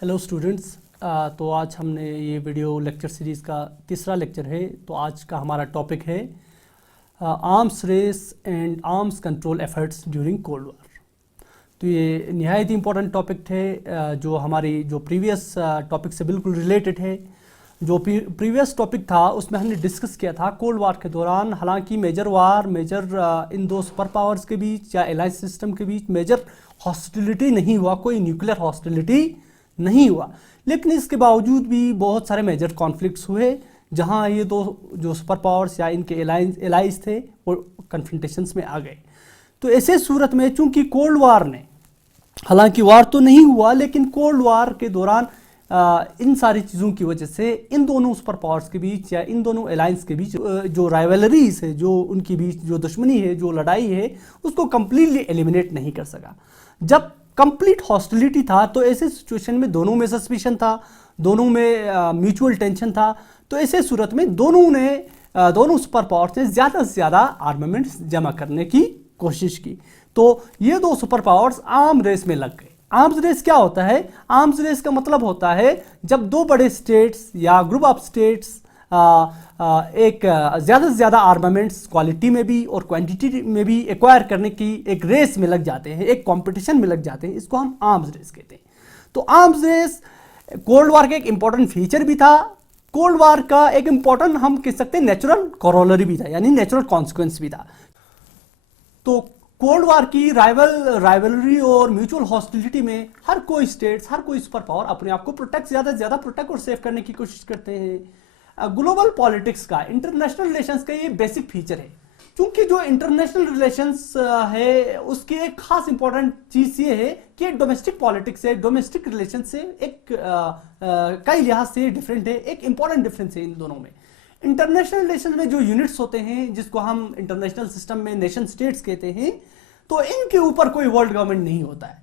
Hello students. तो आज हमने ये वीडियो लेक्चर सीरीज़ का तीसरा लेक्चर है। तो आज का हमारा टॉपिक है arms race and arms control efforts during cold war. तो ये निहायत इम्पोर्टेंट टॉपिक है जो हमारी जो प्रीवियस टॉपिक से बिल्कुल रिलेटेड है। जो प्रीवियस टॉपिक था उसमें हमने डिस्कस किया था कोल्ड वार के दौरान, हालांकि मेजर इन दो सुपर पावर्स के बीच या एलाइंस सिस्टम के बीच मेजर हॉस्टिलिटी नहीं हुआ, कोई न्यूक्लियर हॉस्टिलिटी नहीं हुआ, लेकिन इसके बावजूद भी बहुत सारे मेजर कॉन्फ्लिक्ट्स हुए जहां ये दो जो सुपर पावर्स या इनके एलाइज थे वो कन्फ्रंटेशंस में आ गए। तो ऐसे सूरत में चूंकि कोल्ड वार ने, हालांकि वार तो नहीं हुआ, लेकिन कोल्ड वार के दौरान इन सारी चीज़ों की वजह से इन दोनों सुपर पावर्स के बीच या इन दोनों अलायंस के बीच जो राइवलरीज है, जो उनके बीच जो दुश्मनी है, जो लड़ाई है, उसको कंप्लीटली एलिमिनेट नहीं कर सका। जब कंप्लीट हॉस्टिलिटी था तो ऐसे सिचुएशन में दोनों में सस्पिशन था, दोनों में म्यूचुअल टेंशन था। तो ऐसे सूरत में दोनों सुपर पावर्स ने ज़्यादा से ज़्यादा आर्मामेंट्स जमा करने की कोशिश की। तो ये दो सुपर पावर्स आर्म रेस में लग गए। आर्म्स रेस क्या होता है? आर्म्स रेस का मतलब होता है जब दो बड़े स्टेट्स या ग्रुप ऑफ स्टेट्स एक ज़्यादा से ज़्यादा आर्मामेंट्स क्वालिटी में भी और क्वांटिटी में भी एक्वायर करने की एक रेस में लग जाते हैं, एक कंपटीशन में लग जाते हैं। इसको हम आर्म्स रेस कहते हैं। तो आर्म्स रेस कोल्ड वार का एक इंपॉर्टेंट फीचर भी था, कोल्ड वार का एक इंपॉर्टेंट हम कह सकते हैं नेचुरल कोरोलरी भी था, यानी नेचुरल कॉन्सिक्वेंस भी था। तो कोल्ड वार की राइवलरी और म्यूचुअल हॉस्टिलिटी में हर कोई स्टेट्स, हर कोई सुपर पावर अपने आप को ज़्यादा से ज़्यादा प्रोटेक्ट और सेव करने की कोशिश करते हैं। ग्लोबल पॉलिटिक्स का, इंटरनेशनल रिलेशंस का ये बेसिक फीचर है। क्योंकि जो इंटरनेशनल रिलेशंस है उसकी एक खास इंपॉर्टेंट चीज़ ये है कि एक डोमेस्टिक पॉलिटिक्स है, डोमेस्टिक रिलेशन से एक कई लिहाज से डिफरेंट है। एक इंपॉर्टेंट डिफरेंस है इन दोनों में। इंटरनेशनल रिलेशन में जो यूनिट्स होते हैं, जिसको हम इंटरनेशनल सिस्टम में नेशन स्टेट्स कहते हैं, तो इनके ऊपर कोई वर्ल्ड गवर्नमेंट नहीं होता है।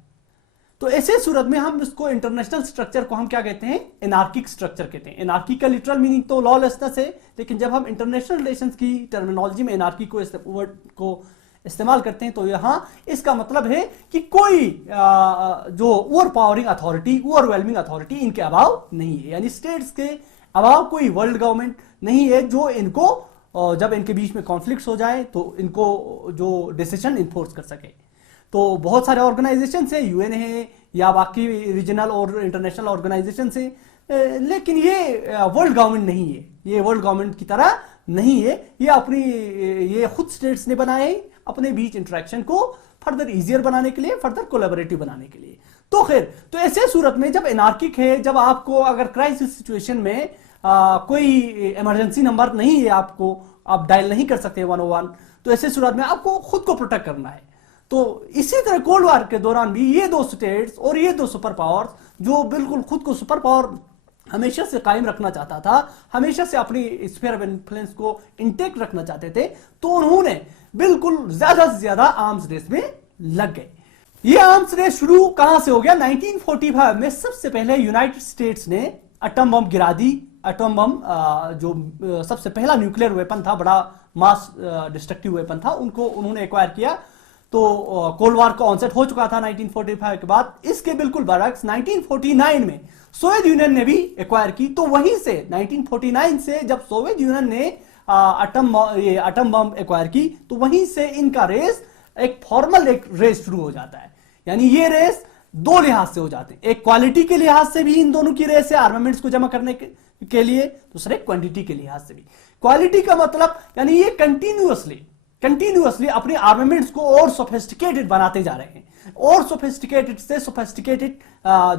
तो ऐसे सूरत में हम इसको इंटरनेशनल स्ट्रक्चर को हम क्या कहते हैं? एनार्किक स्ट्रक्चर कहते हैं। एनार्की का लिटरल मीनिंग तो लॉलेसनेस है, लेकिन जब हम इंटरनेशनल रिलेशंस की टर्मिनोलॉजी में एनार्की को वर्ड को इस्तेमाल करते हैं तो यहां इसका मतलब है कि कोई जो over powering authority, overwhelming authority इनके अभाव नहीं है, यानी स्टेट्स के अभाव कोई वर्ल्ड गवर्नमेंट नहीं है जो इनको जब इनके बीच में कॉन्फ्लिक्ट्स हो जाए तो इनको जो डिसीजन इन्फोर्स कर सके। तो बहुत सारे ऑर्गेनाइजेशन है, यूएन है या बाकी रीजनल और इंटरनेशनल ऑर्गेनाइजेशन है, लेकिन ये वर्ल्ड गवर्नमेंट नहीं है, ये वर्ल्ड गवर्नमेंट की तरह नहीं है। ये खुद स्टेट्स ने बनाए अपने बीच इंटरेक्शन को फर्दर इजियर बनाने के लिए, फर्दर कोलैबोरेटिव बनाने के लिए। तो खैर, तो ऐसे सूरत में जब एनार्किक है, जब आपको अगर क्राइसिस सिचुएशन में कोई इमरजेंसी नंबर नहीं है, आपको आप डायल नहीं कर सकते 101, तो ऐसे सूरत में आपको खुद को प्रोटेक्ट करना है। तो इसी तरह कोल्ड वार के दौरान भी ये दो स्टेट्स और ये दो सुपर पावर्स जो बिल्कुल खुद को सुपर पावर हमेशा से कायम रखना चाहता था, हमेशा से अपनी स्फीयर ऑफ इन्फ्लुएंस को इंटेक्ट रखना चाहते थे, तो उन्होंने बिल्कुल ज्यादा से ज्यादा आर्म्स रेस में लग गए। ये आर्म्स रेस शुरू कहां से हो गया? 1945 में सबसे पहले यूनाइटेड स्टेट्स ने एटम बम गिरा दी। एटम बम जो सबसे पहला न्यूक्लियर वेपन था, बड़ा मास डिस्ट्रक्टिव वेपन था, उनको उन्होंने एक्वायर किया। तो कोल्ड वार का ऑनसेट हो चुका था 1945 के बाद। इसके बिल्कुल बरअक्स 1949 में सोवियत यूनियन ने भी एक्वायर की। तो वहीं से 1949 से जब सोवियत यूनियन ने एटम बम एक्वायर की, तो वहीं से इनका रेस एक फॉर्मल एक रेस शुरू हो जाता है। यानी ये रेस दो लिहाज से हो जाते हैं, एक क्वालिटी के लिहाज से भी इन दोनों की रेस है आर्मामेंट्स को जमा करने के लिए, दूसरे क्वांटिटी के लिहाज से भी। क्वालिटी का मतलब यानी ये कंटिन्यूअसली अपने आर्मामेंट्स को और सोफिस्टिकेटेड बनाते जा रहे हैं, और सोफिस्टिकेटेड से सोफिस्टिकेटेड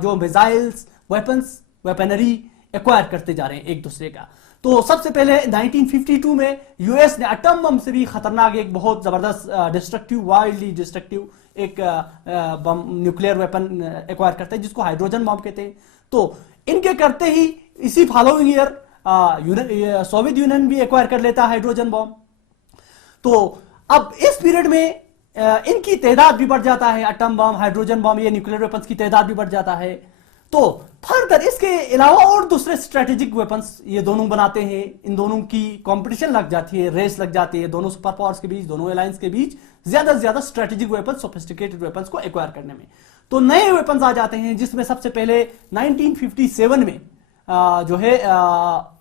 जो मिसाइल्स, वेपनरी एक्वायर करते जा रहे हैं एक दूसरे का। तो सबसे पहले 1952 में यूएस ने एटम बम से भी खतरनाक एक बहुत जबरदस्त डिस्ट्रक्टिव, वाइल्डली डिस्ट्रक्टिव एक बम, न्यूक्लियर वेपन एक्वायर करते हैं, जिसको हाइड्रोजन बम कहते हैं। तो इनके करते ही इसी फॉलोइंग ईयर सोवियत यूनियन भी एक्वायर कर लेता है हाइड्रोजन बम। तो अब इस पीरियड में इनकी तादाद भी बढ़ जाता है, एटम बम, हाइड्रोजन बम, ये न्यूक्लियर वेपन्स की तादाद भी बढ़ जाता है। तो फर्दर इसके अलावा और दूसरे स्ट्रेटेजिक वेपन्स ये दोनों बनाते हैं, इन दोनों की कंपटीशन लग जाती है, रेस लग जाती है दोनों सुपर पावर्स के बीच, दोनों अलायंस के बीच ज्यादा से ज्यादा स्ट्रेटेजिक वेपन्स, सोफिस्टिकेटेड वेपन्स को एक्वायर करने में। तो नए वेपन्स आ जाते हैं, जिसमें सबसे पहले 1957 में जो है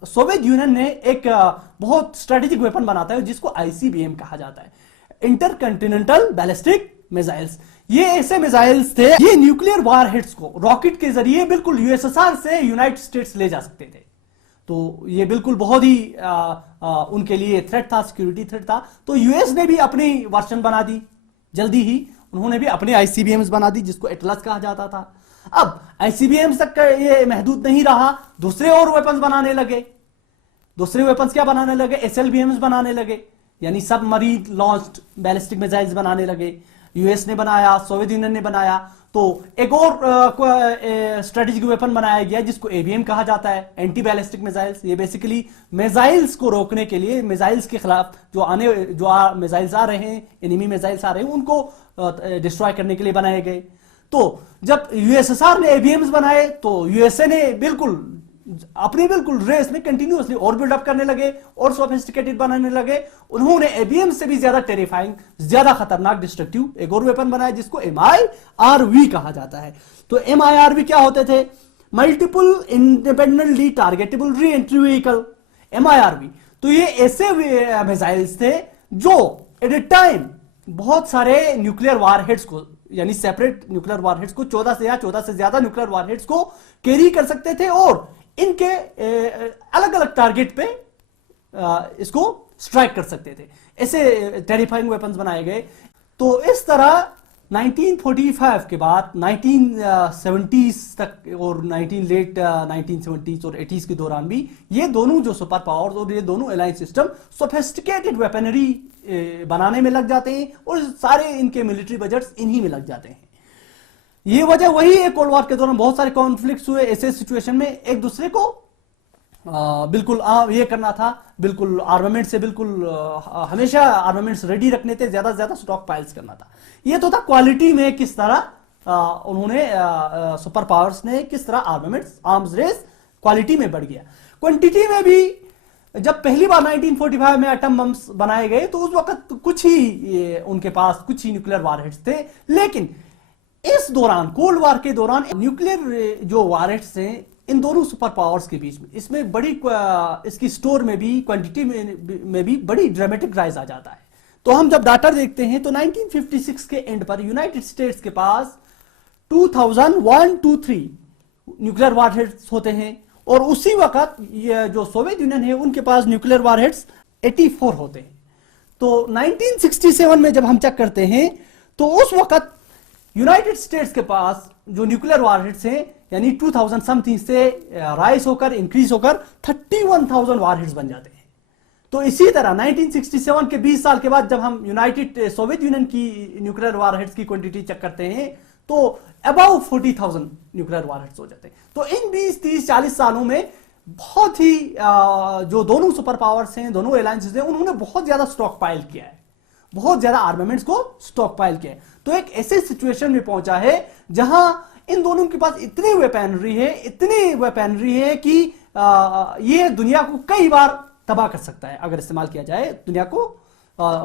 सोवियत यूनियन ने एक बहुत स्ट्रेटेजिक वेपन बनाता है जिसको आईसीबीएम कहा जाता है, इंटरकंटिनेंटल बैलिस्टिक मिसाइल्स। ये ऐसे मिसाइल्स थे, ये न्यूक्लियर वारहेड्स को रॉकेट के जरिए बिल्कुल यूएसएसआर से यूनाइटेड स्टेट्स ले जा सकते थे। तो ये बिल्कुल बहुत ही उनके लिए थ्रेट था, सिक्योरिटी थ्रेट था। तो यूएस ने भी अपनी वर्जन बना दी, जल्दी ही उन्होंने भी अपने आईसीबीएम्स बना दी जिसको एटलस कहा जाता था। अब आईसीबीएम्स तक ये महदूद नहीं रहा, दूसरे और वेपन्स बनाने लगे। दूसरे वेपन्स क्या बनाने लगे? एसएलबीएम्स बनाने लगे, यानी सबमरीन लॉन्च्ड बैलिस्टिक मिसाइल्स बनाने लगे। यूएस ने बनाया, सोवियत यूनियन ने बनाया। तो एक और स्ट्रेटेजिक वेपन बनाया गया जिसको एबीएम कहा जाता है, एंटी बैलिस्टिक मिसाइल्स। ये बेसिकली मिसाइल्स को रोकने के लिए, मिसाइल्स के खिलाफ जो मिसाइल्स आ रहे हैं, एनिमी मिसाइल्स आ रहे हैं, उनको डिस्ट्रॉय करने के लिए बनाए गए। तो जब यूएसएसआर ने एबीएम्स बनाए तो यूएसए ने बिल्कुल रेस में कंटिन्यूअसली और बिल्डअप करने लगे और सोफिस्टिकेटेड बनाने लगे। उन्होंने एबीएम से भी ज्यादा टेरिफाइंग, ज्यादा खतरनाक डिस्ट्रक्टिव एक और वेपन बनाया जिसको MIRV कहा जाता है। तो MIRV क्या होते थे? Multiple independently targetable re entry vehicle, MIRV। तो ये ऐसे मिसाइल्स थे जो एट ए टाइम बहुत सारे न्यूक्लियर वारहेड्स को, यानी सेपरेट न्यूक्लियर वारहेड्स को, 14 से ज्यादा न्यूक्लियर वारहेड्स को कैरी कर सकते थे और इनके अलग अलग टारगेट पे इसको स्ट्राइक कर सकते थे। ऐसे टेरिफाइंग वेपन्स बनाए गए। तो इस तरह 1945 के बाद 1970s तक और लेट 1970s और 80s के दौरान भी ये दोनों जो सुपर पावर्स और ये दोनों अलायंस सिस्टम सोफिस्टिकेटेड वेपनरी बनाने में लग जाते हैं और सारे इनके मिलिट्री बजट्स इन्हीं में लग जाते हैं। ये वजह वही है, कोल्ड वॉर के दौरान बहुत सारे कॉन्फ्लिक्ट्स हुए। ऐसे सिचुएशन में एक दूसरे को बिल्कुल ये करना था, बिल्कुल आर्मामेंट से हमेशा आर्मामेंट्स रेडी रखने थे, ज्यादा से ज्यादा स्टॉक पाइल्स करना था। ये तो था क्वालिटी में किस तरह उन्होंने सुपर पावर्स ने किस तरह आर्म्स रेस क्वालिटी में बढ़ गया। क्वांटिटी में भी जब पहली बार 1945 में एटम बम्स बनाए गए तो उस वक्त कुछ ही उनके पास कुछ ही न्यूक्लियर वारहेड्स थे, लेकिन इस दौरान कोल्ड वॉर के दौरान न्यूक्लियर जो वारहेड्स हैं इन दोनों सुपर पावर्स के बीच में, इसमें बड़ी इसकी स्टोर में भी, क्वांटिटी में भी बड़ी ड्रामेटिक राइज आ जाता है। तो हम जब डाटा देखते हैं तो 1956 के एंड पर यूनाइटेड स्टेट्स के पास 2001-23 न्यूक्लियर वारहेड्स होते हैं और उसी वक्त ये जो सोवियत यूनियन है उनके पास न्यूक्लियर वारहेड्स 84 होते हैं। तो 1967 में जब हम चेक करते हैं तो उस वक्त यूनाइटेड स्टेट्स के पास जो न्यूक्लियर वारहेड्स हैं, यानी 2000 समथिंग से राइज होकर इंक्रीज होकर 31,000 वारहेड्स बन जाते हैं। तो इसी तरह 1967 के 20 साल के बाद जब हम सोवियत यूनियन की न्यूक्लियर वारहेड्स की क्वांटिटी चेक करते हैं तो अबाउ 40,000 न्यूक्लियर वारहेड्स हो जाते हैं। तो इन 20, 30, 40 सालों में बहुत ही जो दोनों सुपर पावर्स हैं, दोनों अलायंसेस हैं, उन्होंने बहुत ज्यादा स्टॉक पाइल किया है, बहुत ज्यादा आर्मामेंट्स को स्टॉक पाइल किया है। तो एक ऐसे सिचुएशन में पहुंचा है जहां इन दोनों के पास इतनी वेपनरी है कि ये दुनिया को कई बार तबाह कर सकता है। अगर इस्तेमाल किया जाए दुनिया को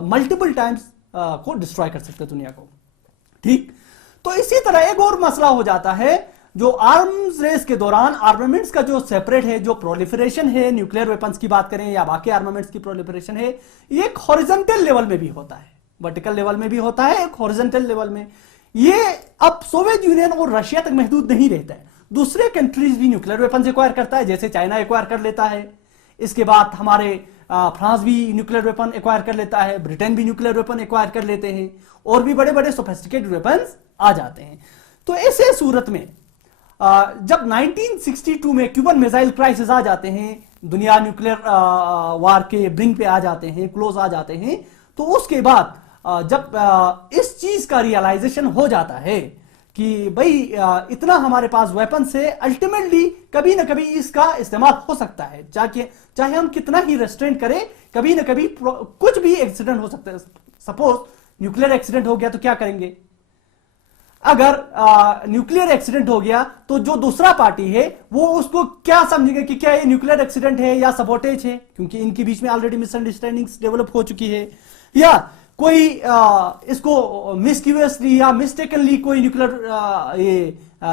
मल्टीपल टाइम्स को डिस्ट्रॉय कर सकता है दुनिया को। ठीक, तो इसी तरह एक और मसला हो जाता है जो आर्म्स रेस के दौरान आर्मामेंट्स का जो सेपरेट है, जो प्रोलिफरेशन है, न्यूक्लियर वेपन्स की बात करें या बाकी आर्मामेंट्स की प्रोलिफरेशन है, ये एक हॉरिजॉन्टल लेवल में भी होता है, वर्टिकल लेवल में भी होता है, एक हॉरिजॉन्टल लेवल में। ये अब सोवियत यूनियन और रशिया तक महदूद नहीं रहता है, दूसरे कंट्रीज भी न्यूक्लियर वेपन्स एक्वायर करता है, जैसे चाइना एक्वायर कर लेता है। इसके बाद हमारे फ्रांस भी न्यूक्लियर वेपन एक्वायर कर लेता है, ब्रिटेन भी न्यूक्लियर वेपन एक्वायर कर लेते हैं और भी बड़े बड़े सोफिस्टिकेटेड वेपन्स आ जाते हैं। तो ऐसे सूरत में जब 1962 में क्यूबन मिसाइल क्राइसिस आ जाते हैं, दुनिया न्यूक्लियर वार के ब्रिंक पे आ जाते हैं, क्लोज आ जाते हैं, तो उसके बाद जब इस चीज का रियलाइजेशन हो जाता है कि भाई इतना हमारे पास वेपन्स है, अल्टीमेटली कभी ना कभी इसका इस्तेमाल हो सकता है, चाहे हम कितना ही रेस्ट्रेंट करें, कभी ना कभी कुछ भी एक्सीडेंट हो सकता है। सपोज न्यूक्लियर एक्सीडेंट हो गया तो क्या करेंगे? अगर न्यूक्लियर एक्सीडेंट हो गया तो जो दूसरा पार्टी है वो उसको क्या समझेगा कि क्या ये न्यूक्लियर एक्सीडेंट है या सबोटेज है, क्योंकि इनके बीच में ऑलरेडी मिसअंडरस्टैंडिंग्स डेवलप हो चुकी है। या कोई इसको मिसक्यूअसली या मिस्टेकनली कोई न्यूक्लियर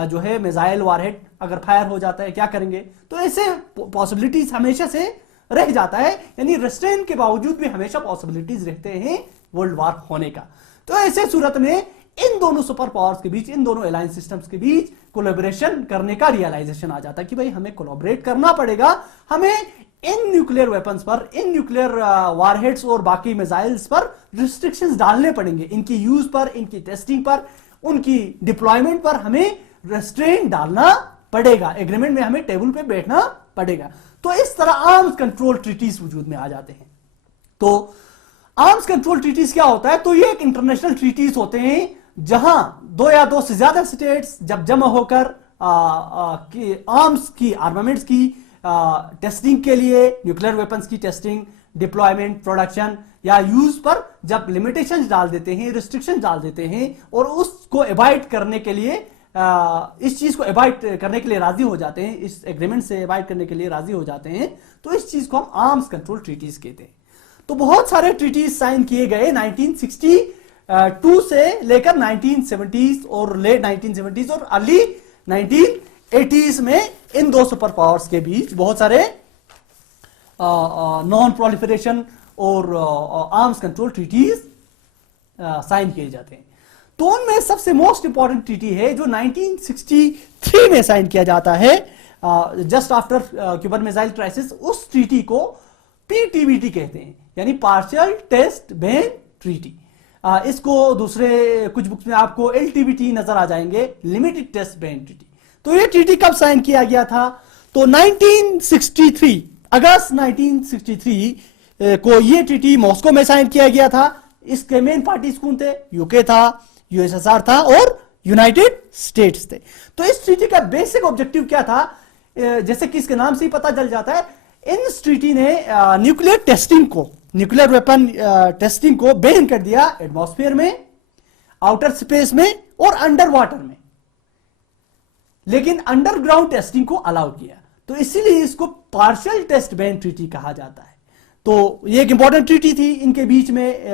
जो है मिसाइल वारहेड अगर फायर हो जाता है क्या करेंगे? तो ऐसे पॉसिबिलिटीज हमेशा से रह जाता है, यानी रेस्ट्रेंट के बावजूद भी हमेशा पॉसिबिलिटीज रहते हैं वर्ल्ड वार होने का। तो ऐसे सूरत में इन दोनों सुपर पावर्स के बीच, इन दोनों अलायंस सिस्टम्स के बीच कोलैबोरेशन करने का रियलाइजेशन आ जाता है कि भाई हमें कोलैबोरेट करना पड़ेगा, हमें इन न्यूक्लियर वेपन्स पर, इन न्यूक्लियर वारहेड्स और बाकी मिसाइल्स पर रिस्ट्रिक्शंस डालने पड़ेंगे, इनकी यूज पर, इनकी टेस्टिंग पर, उनकी डिप्लॉयमेंट पर हमें रेस्ट्रेंट डालना पड़ेगा, एग्रीमेंट में हमें टेबल पे बैठना पड़ेगा। तो इस तरह आर्म्स कंट्रोल ट्रीटीज वजूद में आ जाते हैं। तो आर्म्स कंट्रोल ट्रीटीज क्या होता है? तो ये एक इंटरनेशनल ट्रीटीज होते हैं जहां दो या दो से ज्यादा स्टेट्स जब जमा होकर आर्म्स की, आर्मामेंट्स की टेस्टिंग के लिए, न्यूक्लियर वेपन्स की टेस्टिंग, डिप्लॉयमेंट, प्रोडक्शन या यूज पर जब लिमिटेशंस डाल देते हैं, रिस्ट्रिक्शन डाल देते हैं और उसको अवॉइड करने के लिए, इस चीज को अवॉइड करने के लिए राजी हो जाते हैं, इस एग्रीमेंट से अवॉइड करने के लिए राजी हो जाते हैं, तो इस चीज को हम आर्म्स कंट्रोल ट्रीटीज कहते हैं। तो बहुत सारे ट्रीटीज साइन किए गए 1962 से लेकर 1970s और लेट 1970s और अर्ली 1980s में इन दो सुपर पावर्स के बीच बहुत सारे नॉन प्रोलिफरेशन और आर्म्स कंट्रोल ट्रीटीज साइन किए जाते हैं। तो उनमें सबसे मोस्ट इंपॉर्टेंट ट्रीटी है जो 1963 में साइन किया जाता है, just after Cuban missile crisis. उस ट्रीटी को पीटीबीटी कहते हैं, यानी पार्शियल टेस्ट बैन ट्रीटी। इसको दूसरे कुछ बुक्स में आपको एलटीबीटी नजर आ जाएंगे, लिमिटेड टेस्ट बैन ट्रीटी। तो ये ट्रीटी कब साइन किया गया था? तो 1963, अगस्त 1963 को ये ट्रीटी मॉस्को में साइन किया गया था। इसके मेन पार्टीज कौन थे? यूके था, यूएसएसआर था और यूनाइटेड स्टेट्स थे। तो इस ट्रीटी का बेसिक ऑब्जेक्टिव क्या था? जैसे कि इसके नाम से ही पता चल जाता है, इन ट्रीटी ने न्यूक्लियर टेस्टिंग को, न्यूक्लियर वेपन टेस्टिंग को बैन कर दिया एटमॉस्फेयर में, आउटर स्पेस में और अंडर वाटर में, लेकिन अंडरग्राउंड टेस्टिंग को अलाउ किया। तो इसीलिए इसको पार्शियल टेस्ट बैन ट्रीटी कहा जाता है। तो ये एक इंपॉर्टेंट ट्रीटी थी इनके बीच में,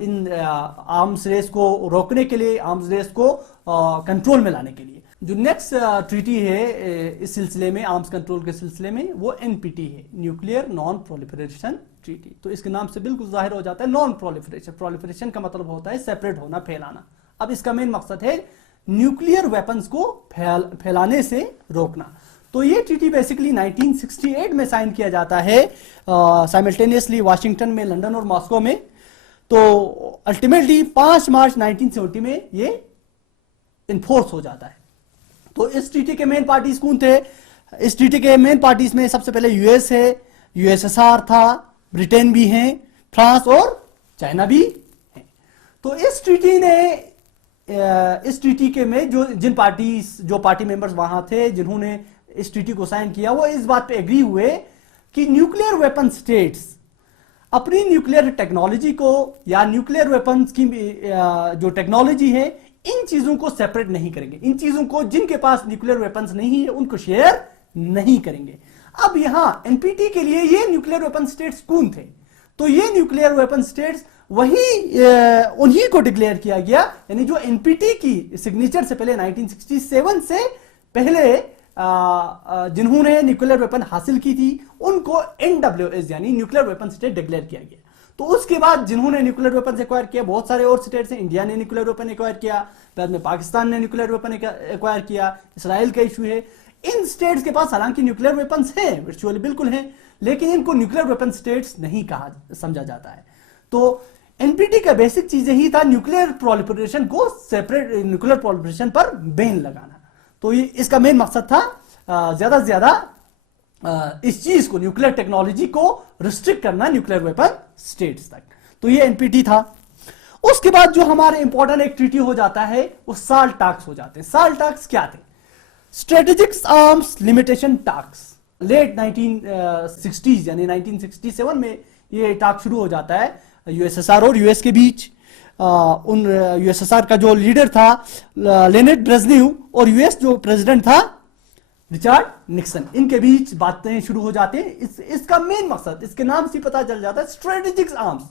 इन आर्म्स रेस को रोकने के लिए, आर्म्स रेस को कंट्रोल में लाने के लिए। जो नेक्स्ट ट्रीटी है इस सिलसिले में, आर्म्स कंट्रोल के सिलसिले में, वो एनपीटी है, न्यूक्लियर नॉन प्रोलिफरेशन ट्रीटी। तो इसके नाम से बिल्कुल जाहिर हो जाता है नॉन प्रोलिफरेशन। प्रोलिफरेशन का मतलब होता है सेपरेट होना, फैलाना। अब इसका मेन मकसद है न्यूक्लियर वेपन्स को फैलाने से रोकना। तो ये ट्रीटी बेसिकली 1968 में साइन किया जाता है, साइमल्टेनियसली वाशिंगटन में, लंदन और मॉस्को में। तो अल्टीमेटली 5 मार्च 1970 में ये इन्फोर्स हो जाता है। तो इस ट्रीटी के मेन पार्टीज कौन थे? इस ट्रीटी के मेन पार्टीज में सबसे पहले यूएस है, यूएसएसआर था, ब्रिटेन भी है, फ्रांस और चाइना भी है। तो इस ट्रीटी ने, इस ट्रीटी के में जो पार्टी मेंबर्स वहां थे जिन्होंने इस ट्रीटी को साइन किया, वो इस बात पे एग्री हुए कि न्यूक्लियर वेपन स्टेट्स अपनी न्यूक्लियर टेक्नोलॉजी को या न्यूक्लियर वेपन्स की जो टेक्नोलॉजी है, इन चीजों को सेपरेट नहीं करेंगे। इन चीजों को, जिनके पास न्यूक्लियर वेपन्स नहीं है उनको शेयर नहीं करेंगे। अब यहां एनपीटी के लिए ये न्यूक्लियर वेपन स्टेट्स कौन थे? तो ये न्यूक्लियर वेपन स्टेट्स उन्हीं को डिक्लेयर किया गया, यानी जो एनपीटी की सिग्नेचर से पहले 1967 से पहले जिन्होंने न्यूक्लियर वेपन हासिल की थी, उनको एनडब्ल्यूएस यानी न्यूक्लियर वेपन स्टेट डिक्लेयर किया गया। तो उसके बाद जिन्होंने न्यूक्लियर वेपन एक्वायर किया, बहुत सारे और स्टेट्स हैं। इंडिया ने न्यूक्लियर वेपन एक्वायर किया, बाद में पाकिस्तान ने न्यूक्लियर वेपन एक्वायर किया, इसराइल का इशू है। इन स्टेट्स के पास हालांकि न्यूक्लियर वेपन्स हैं, वर्चुअली बिल्कुल हैं, लेकिन इनको न्यूक्लियर वेपन स्टेट्स नहीं कहा समझा जाता है। तो एनपीटी का बेसिक चीज यही था, न्यूक्लियर प्रोलिफरेशन को सेपरेट, न्यूक्लियर प्रोलिफरेशन पर बैन लगाना। तो ये इसका मेन मकसद था, ज्यादा से ज्यादा इस चीज को, न्यूक्लियर टेक्नोलॉजी को रिस्ट्रिक्ट करना न्यूक्लियर वेपन स्टेट्स तक। तो ये एनपीटी था। उसके बाद जो हमारे इंपॉर्टेंट एक ट्रीटी हो जाता है वो साल्ट टैक्स हो जाते हैं। साल्ट टैक्स क्या थे? Strategic arms limitation talks. Late 1960s यानी 1967 में ये टैक्स शुरू हो जाता है यूएसएसआर और यूएस के बीच। उन यूएसएसआर का जो लीडर था लेनिड ब्रेजनेव और यूएस जो प्रेसिडेंट था रिचर्ड निक्सन, इनके बीच बातें शुरू हो जाती हैं। इसका मेन मकसद, इसके नाम से पता चल जाता है, स्ट्रेटेजिक आर्म्स।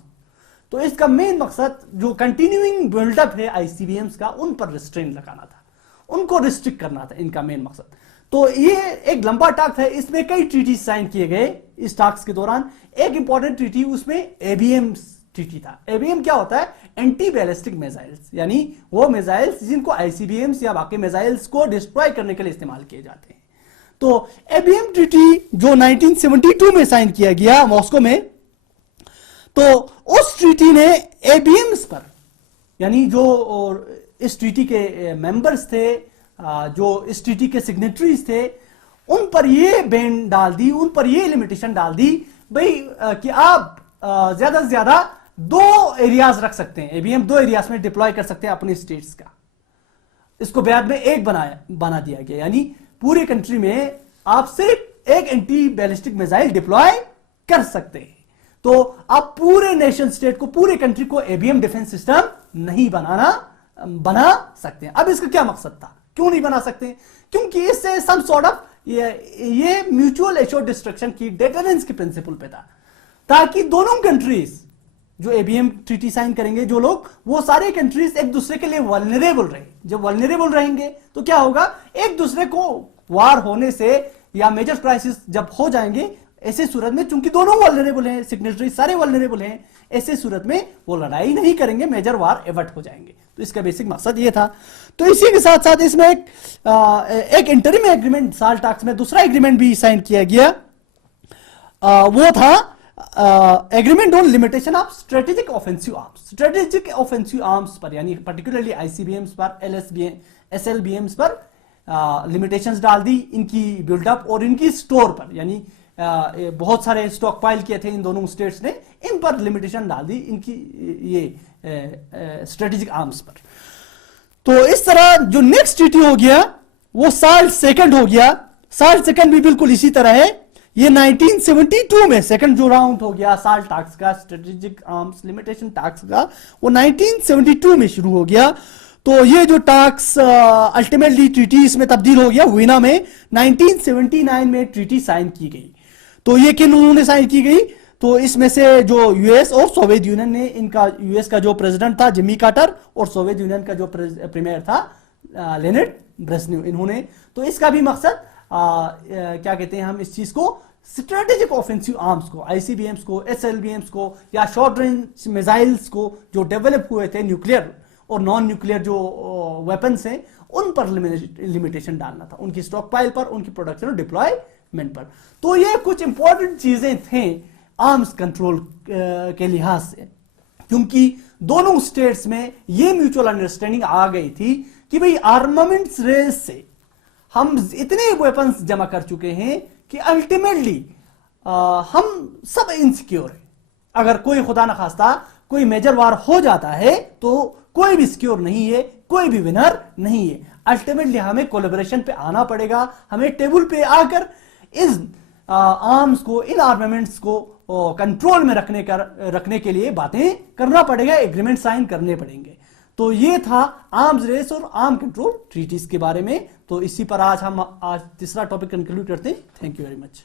तो इसका मेन मकसद जो कंटिन्यूइंग बिल्डअप है आईसीबीएम्स का, उन पर रिस्ट्रेन लगाना था, उनको रिस्ट्रिक्ट करना था, इनका मेन मकसद। तो ये एक लंबा टास्क है, इसमें कई ट्रीटी साइन किए गए इस टास्क के दौरान। एक इंपॉर्टेंट ट्रीटी उसमें एबीएम ट्रीटी था। एबीएम क्या होता है? एंटी बैलिस्टिक मिसाइल्स, यानी वो मिसाइल्स जिनको आईसीबीएम्स या बाकी मिसाइल्स को डिस्ट्रॉय करने के लिए इस्तेमाल किए जाते हैं। तो एबीएम ट्रीटी जो 1972 में साइन किया गया मॉस्को में, तो उस ट्रीटी ने एबीएम्स पर, यानी जो इस ट्रीटी के मेंबर्स थे, जो इस ट्रीटी के सिग्नेटरीज थे, उन पर ये बैन डाल दी, उन पर ये लिमिटेशन डाल दी भाई कि आप ज्यादा से ज्यादा 2 एरियाज रख सकते हैं, एबीएम 2 एरियाज में डिप्लॉय कर सकते हैं अपने स्टेट्स का। इसको बाद में एक बना दिया गया, यानी पूरे कंट्री में आप सिर्फ एक एंटी बैलिस्टिक मिसाइल डिप्लॉय कर सकते हैं। तो आप पूरे नेशन स्टेट को, पूरे कंट्री को एबीएम डिफेंस सिस्टम नहीं बना सकते हैं। अब इसका क्या मकसद था, क्यों नहीं बना सकते? क्योंकि इससे सम सॉर्ट ऑफ ये म्यूचुअल एश्योर्ड डिस्ट्रक्शन की, डेटरेंस के प्रिंसिपल पे था, ताकि दोनों कंट्रीज जो एबीएम ट्रीटी साइन करेंगे, जो लोग, वो सारे कंट्रीज एक दूसरे के लिए वल्नरेबल रहे। जब वल्नरेबल रहेंगे तो क्या होगा, एक दूसरे को वार होने से या मेजर क्राइसिस जब हो जाएंगे, ऐसे सूरत में, चूंकि दोनों वल्नरेबल हैं, सिग्नेटरी सारे वल्नरेबल हैं, ऐसे सूरत में वो लड़ाई नहीं करेंगे, मेजर वार एवर्ट हो जाएंगे। तो इसका बेसिक मकसद ये था। तो इसी के साथ साथ इसमें एक इंटरिम एग्रीमेंट, साल टास्क में दूसरा एग्रीमेंट भी साइन किया गया। वो था agreement on limitation of strategic offensive arms. Strategic offensive arms पर, यानी पर्टिकुलरली आईसीबीएम्स पर, एसएलबीएम्स पर लिमिटेशंस डाल दी, इनकी बिल्डअप और इनकी स्टोर पर, यानी बहुत सारे स्टॉक पाइल किए थे इन दोनों स्टेट्स ने, इन पर लिमिटेशन डाल दी, इनकी ये स्ट्रेटेजिक आर्म्स पर। तो इस तरह जो नेक्स्ट ट्रीटी हो गया वो SALT II हो गया। SALT II भी बिल्कुल इसी तरह है। ये 1972 में सेकंड जो राउंड हो गया SALT टास्क का, स्ट्रेटेजिक आर्म्स लिमिटेशन टास्क का, वो 1972 में शुरू हो गया। तो ये जो टास्क अल्टीमेटली ट्रीटी इसमें तब्दील हो गया वियना में। 1979 में ट्रीटी साइन की गई। तो ये किन उन्होंने साइन की गई? तो इसमें से जो यूएस और सोवियत यूनियन ने, इनका यूएस का जो प्रेसिडेंट था जिमी कार्टर, और सोवियत यूनियन का जो प्रीमियर था लेनिड ब्रेजनेव, इन्होंने। तो इसका भी मकसद क्या कहते हैं हम इस चीज को, स्ट्रेटेजिक ऑफेंसिव आर्म्स को, आईसीबीएम्स को, एसएलबीएम्स को, या शॉर्ट रेंज मिसाइल्स को जो डेवलप हुए थे, न्यूक्लियर और नॉन न्यूक्लियर जो वेपन्स हैं, उन पर लिमिटेशन डालना था, उनकी स्टॉक पाइल पर, उनकी प्रोडक्शन और डिप्लॉयमेंट पर। तो ये कुछ इंपॉर्टेंट चीजें थे आर्म्स कंट्रोल के लिहाज से, क्योंकि दोनों स्टेट्स में ये म्यूचुअल अंडरस्टैंडिंग आ गई थी कि भाई आर्मामेंट्स रेस से हम इतने वेपन्स जमा कर चुके हैं कि अल्टीमेटली हम सब इनसिक्योर है। अगर कोई खुदा न खास्ता कोई मेजर वार हो जाता है तो कोई भी सिक्योर नहीं है, कोई भी विनर नहीं है। अल्टीमेटली हमें कोलैबोरेशन पे आना पड़ेगा, हमें टेबल पे आकर इस आर्म्स को, इन आर्मामेंट्स को कंट्रोल में रखने के लिए बातें करना पड़ेगा, एग्रीमेंट साइन करने पड़ेंगे। तो ये था आर्म्स रेस और आर्म कंट्रोल ट्रीटीज के बारे में। तो इसी पर आज तीसरा टॉपिक कंक्लूड करते हैं। Thank you very much.